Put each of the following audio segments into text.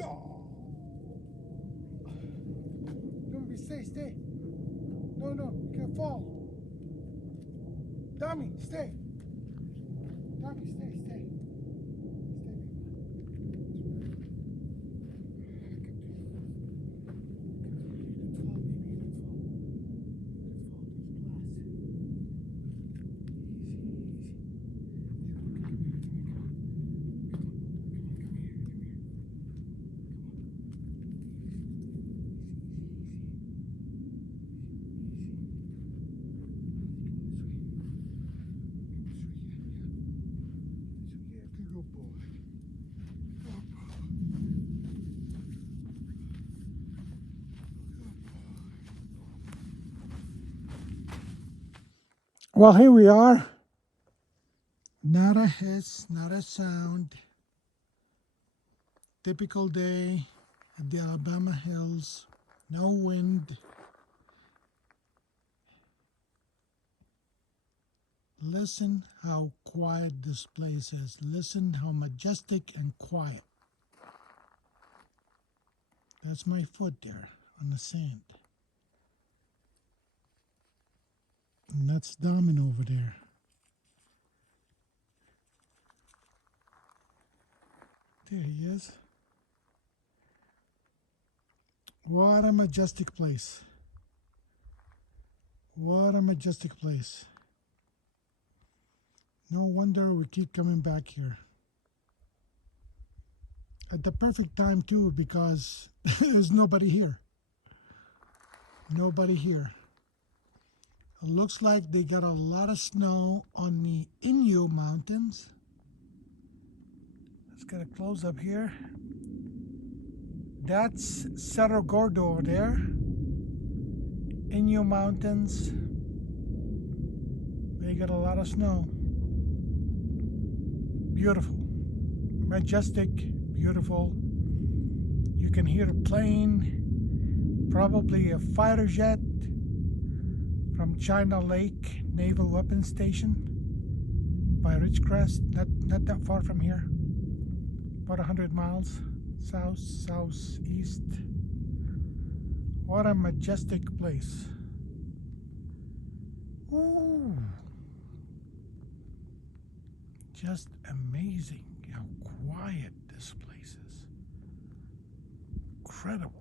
No, stay. No, you can't fall. Tommy, stay. Tommy, stay. Stay, baby. Well, here we are. Not a hiss, not a sound. Typical day at the Alabama Hills. No wind. Listen how quiet this place is. Listen how majestic and quiet. That's my foot there on the sand. And that's Domino over there. There he is. What a majestic place. What a majestic place. No wonder we keep coming back here. At the perfect time too, because there's nobody here. Nobody here. It looks like they got a lot of snow on the Inyo Mountains. Let's get a close up here. That's Cerro Gordo over there. Inyo Mountains. They got a lot of snow. Beautiful. Majestic. Beautiful. You can hear a plane. Probably a fighter jet from China Lake Naval Weapons Station by Ridgecrest, not that far from here, about 100 miles southeast. What a majestic place. Ooh, just amazing how quiet this place is. Incredible.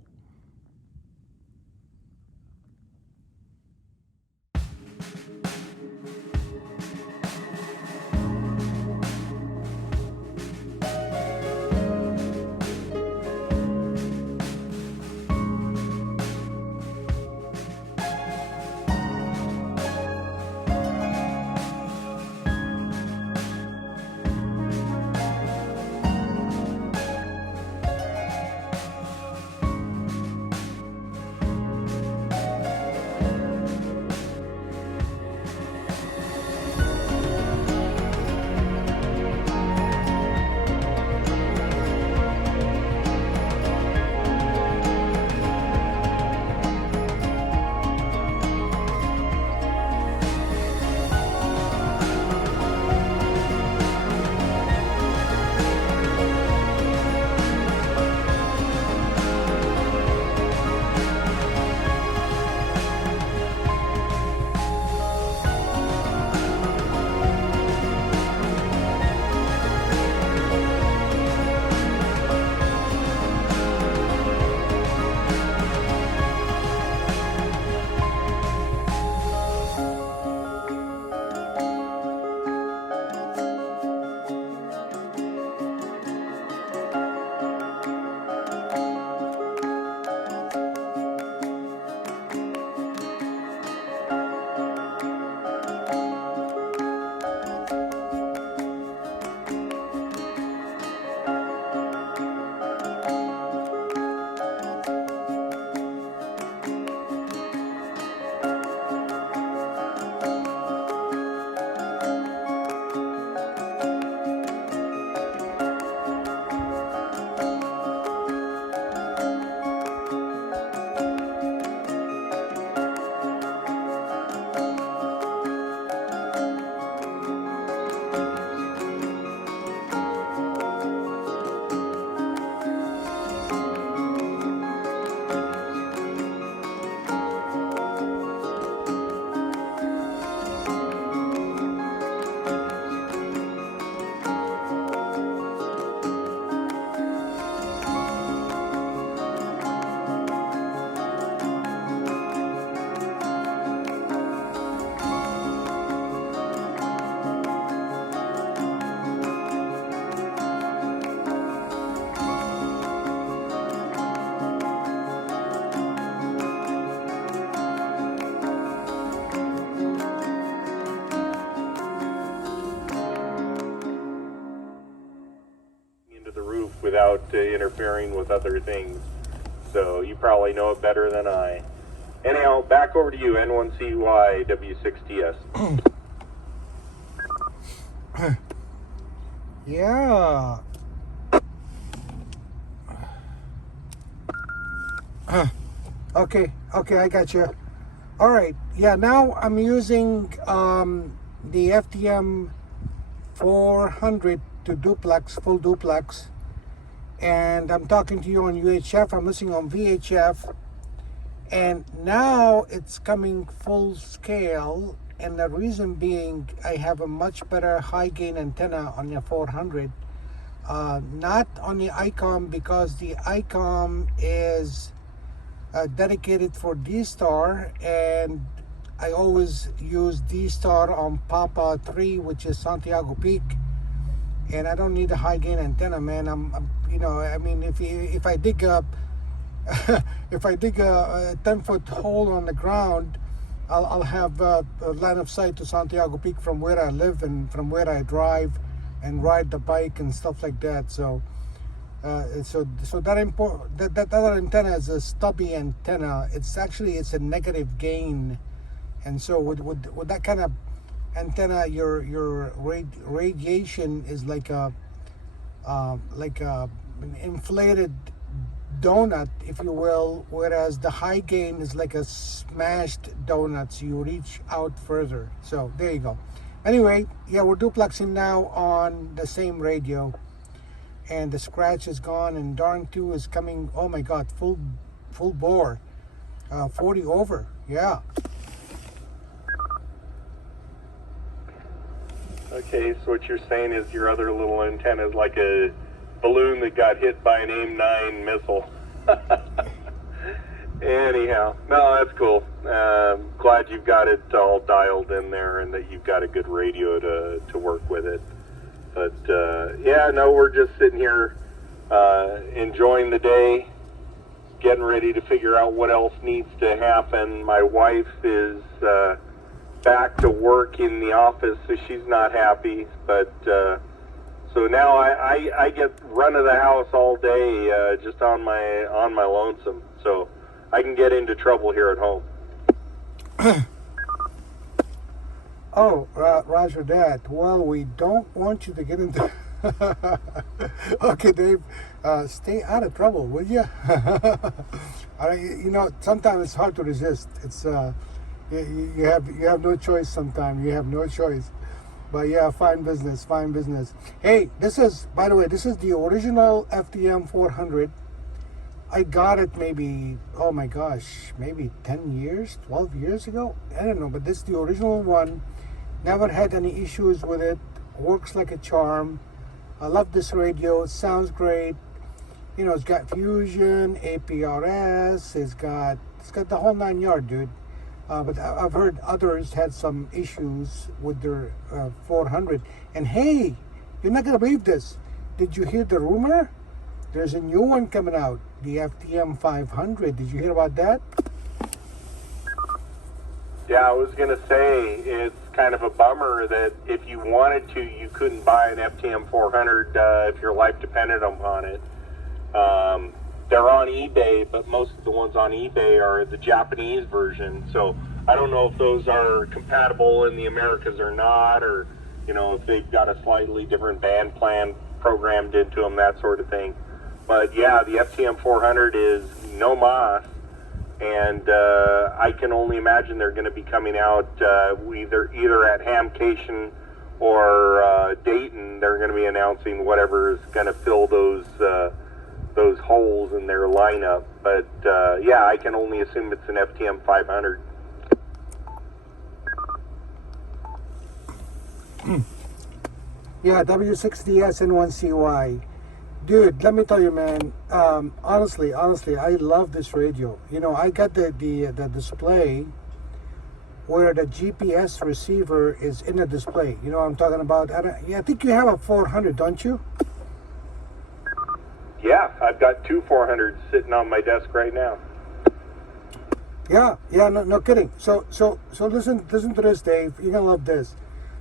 without interfering with other things. So you probably know it better than I. Anyhow, back over to you, N1CY W6DS. Yeah. Okay, I got you. All right. Yeah, now I'm using the FTM 400 to duplex, full duplex. And I'm talking to you on UHF. I'm listening on VHF. And now it's coming full scale. And the reason being, I have a much better high gain antenna on the 400. Not on the ICOM, because the ICOM is dedicated for D-Star, and I always use D-Star on Papa 3, which is Santiago Peak, and I don't need a high gain antenna, man. I'm I mean, if I dig a if I dig a 10-foot hole on the ground, I'll have a line of sight to Santiago Peak from where I live and from where I drive and ride the bike and stuff like that. So that other antenna is a stubby antenna. It's a negative gain, and so with that kind of antenna, your radiation is like an inflated donut, if you will, whereas the high gain is like a smashed donut, so you reach out further. So there you go. Anyway, yeah, we're duplexing now on the same radio, and the scratch is gone, and Darn 2 is coming. Oh my god, full bore, 40 over. Yeah. Okay, so what you're saying is your other little antenna is like a balloon that got hit by an AIM-9 missile. Anyhow, no, that's cool. Glad you've got it all dialed in there and that you've got a good radio to work with it. But yeah, no, we're just sitting here enjoying the day, getting ready to figure out what else needs to happen. My wife is back to work in the office, so she's not happy, but so now I get run of the house all day, just on my lonesome, so I can get into trouble here at home. Oh, Roger that. Well, we don't want you to get into okay, Dave, stay out of trouble, will you? Sometimes it's hard to resist. It's you have no choice sometimes. You have no choice. But yeah, fine business. Hey, by the way, this is the original FTM 400. I got it maybe 10 years, 12 years ago. I don't know, but this is the original one. Never had any issues with it. Works like a charm. I love this radio. It sounds great. It's got fusion, APRS. It's got the whole 9 yard, dude. But I've heard others had some issues with their 400. And hey, you're not gonna believe this. Did you hear the rumor? There's a new one coming out, the FTM 500. Did you hear about that? Yeah, I was gonna say, it's kind of a bummer that if you wanted to, you couldn't buy an FTM 400 if your life depended upon it. They're on eBay, but most of the ones on eBay are the Japanese version. So I don't know if those are compatible in the Americas or not, or if they've got a slightly different band plan programmed into them, that sort of thing. But yeah, the FTM 400 is no mas, and I can only imagine they're going to be coming out either at Hamcation or Dayton. They're going to be announcing whatever is going to fill those holes in their lineup. But yeah, I can only assume it's an FTM 500. Yeah, W6DS and 1CY. Dude, let me tell you, man, honestly, I love this radio. I got the display where the GPS receiver is in the display. You know what I'm talking about? I think you have a 400, don't you? Yeah, I've got two 400s sitting on my desk right now. Yeah, no kidding. So listen to this, Dave. You're gonna love this.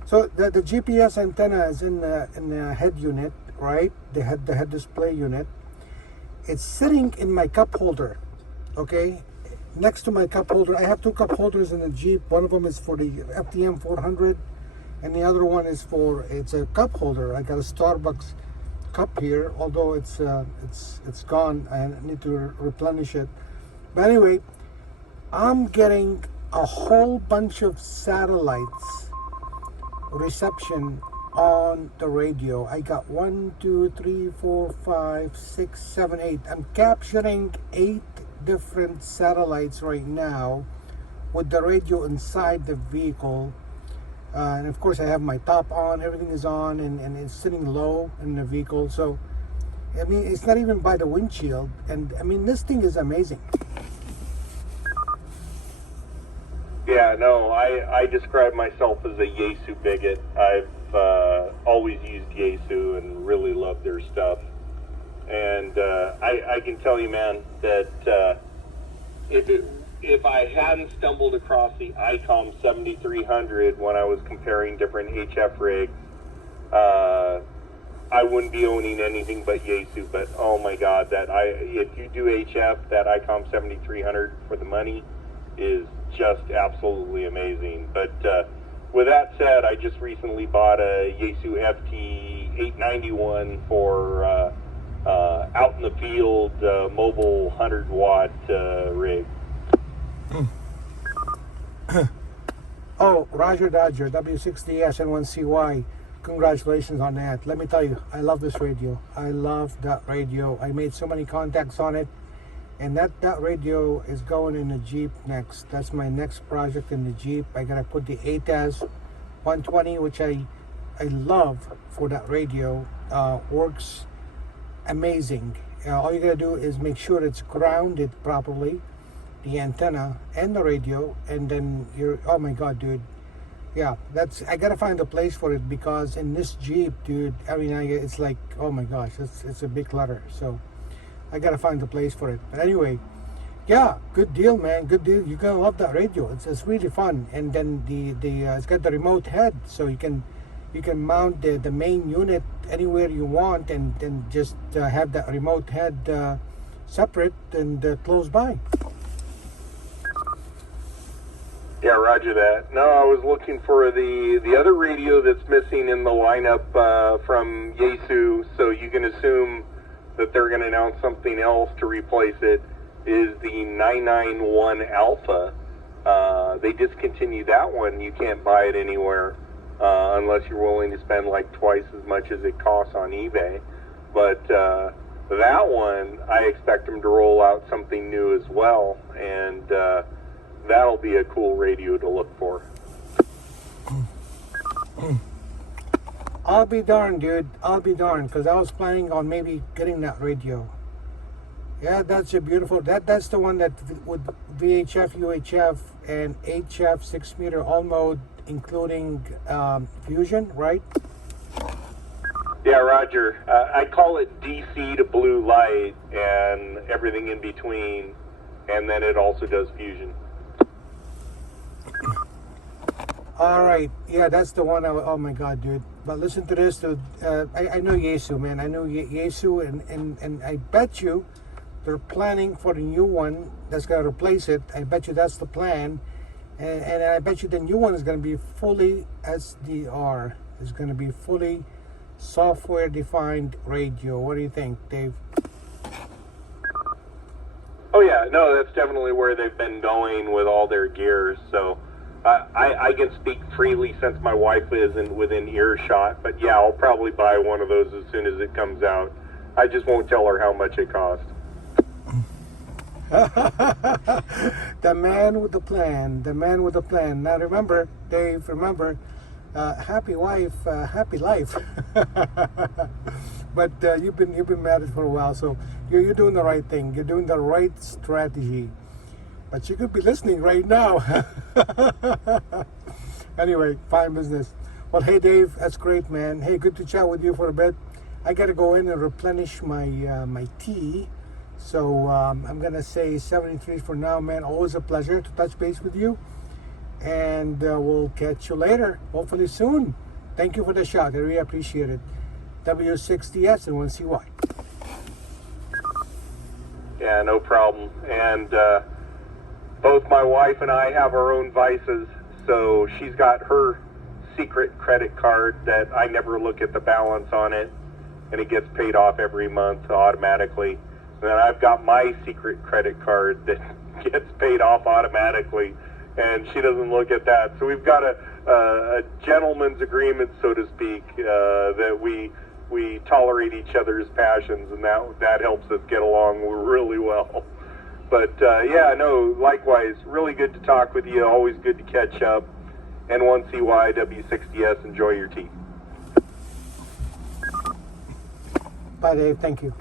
So the GPS antenna is in the head unit, right? The head display unit. It's sitting in my cup holder, okay? Next to my cup holder, I have two cup holders in the Jeep. One of them is for the FTM 400, and the other one is it's a cup holder. I got a Starbucks cup here, although it's gone. I need to replenish it. But anyway, I'm getting a whole bunch of satellites reception on the radio. I got 1, 2, 3, 4, 5, 6, 7, 8. I'm capturing 8 different satellites right now with the radio inside the vehicle. And of course I have my top on, everything is on, and it's sitting low in the vehicle. So I mean, it's not even by the windshield, and I mean, this thing is amazing. Yeah, no, I describe myself as a Yaesu bigot. I've always used Yaesu and really love their stuff. And I can tell you, man, that if I hadn't stumbled across the ICOM 7300 when I was comparing different HF rigs, I wouldn't be owning anything but Yaesu. But oh my God, if you do HF, that ICOM 7300 for the money is just absolutely amazing. But with that said, I just recently bought a Yaesu FT891 for out in the field mobile 100-watt rig. Oh, Roger Dodger, W6DS and I. Congratulations on that. Let me tell you, I love this radio. I love that radio. I made so many contacts on it. And that radio is going in the Jeep next. That's my next project in the Jeep. I gotta put the ATAS 120, which I love for that radio. Works amazing. All you gotta do is make sure it's grounded properly, the antenna and the radio, and then oh my God, dude. Yeah, I gotta find a place for it, because in this Jeep, dude, I mean, it's like, oh my gosh, it's a big clutter. So I gotta find a place for it. But anyway, yeah, good deal, man. Good deal. You're gonna love that radio. It's really fun. And then it's got the remote head, so you can mount the main unit anywhere you want, and then just have that remote head separate and close by. Yeah, roger that. No, I was looking for the other radio that's missing in the lineup from Yaesu, so you can assume that they're going to announce something else to replace it, is the 991 Alpha. They discontinued that one. You can't buy it anywhere unless you're willing to spend like twice as much as it costs on eBay. But that one, I expect them to roll out something new as well, and that'll be a cool radio to look for. I'll be darned, dude. I'll be darned, because I was planning on maybe getting that radio. Yeah, that's a beautiful. That's the one that with VHF, UHF, and HF 6-meter all mode, including fusion, right? Yeah, Roger. I call it DC to blue light and everything in between, and then it also does fusion. All right, yeah, that's the one. Oh my God, dude! But listen to this, dude. I know Yaesu, man. I know Yaesu, and I bet you they're planning for the new one that's gonna replace it. I bet you that's the plan, and I bet you the new one is gonna be fully SDR. It's gonna be fully software-defined radio. What do you think, Dave? Oh yeah, no, that's definitely where they've been going with all their gears. So. I can speak freely since my wife isn't within earshot, but yeah, I'll probably buy one of those as soon as it comes out. I just won't tell her how much it costs. The man with the plan. The man with the plan. Now remember, Dave, happy wife, happy life. But you've been married for a while, so you're doing the right thing. You're doing the right strategy. But you could be listening right now. Anyway, fine business. Well, hey, Dave, that's great, man. Hey, good to chat with you for a bit. I got to go in and replenish my tea. So I'm going to say 73 for now, man. Always a pleasure to touch base with you. And we'll catch you later, hopefully soon. Thank you for the shot. I really appreciate it. W6DS and one CY. Yeah, no problem. And both my wife and I have our own vices, so she's got her secret credit card that I never look at the balance on it, and it gets paid off every month automatically. And then I've got my secret credit card that gets paid off automatically, and she doesn't look at that. So we've got a gentleman's agreement, so to speak, that we tolerate each other's passions, and that helps us get along really well. But yeah, no, likewise, really good to talk with you. Always good to catch up. N1CY, W6DS, enjoy your tea. Bye, Dave. Thank you.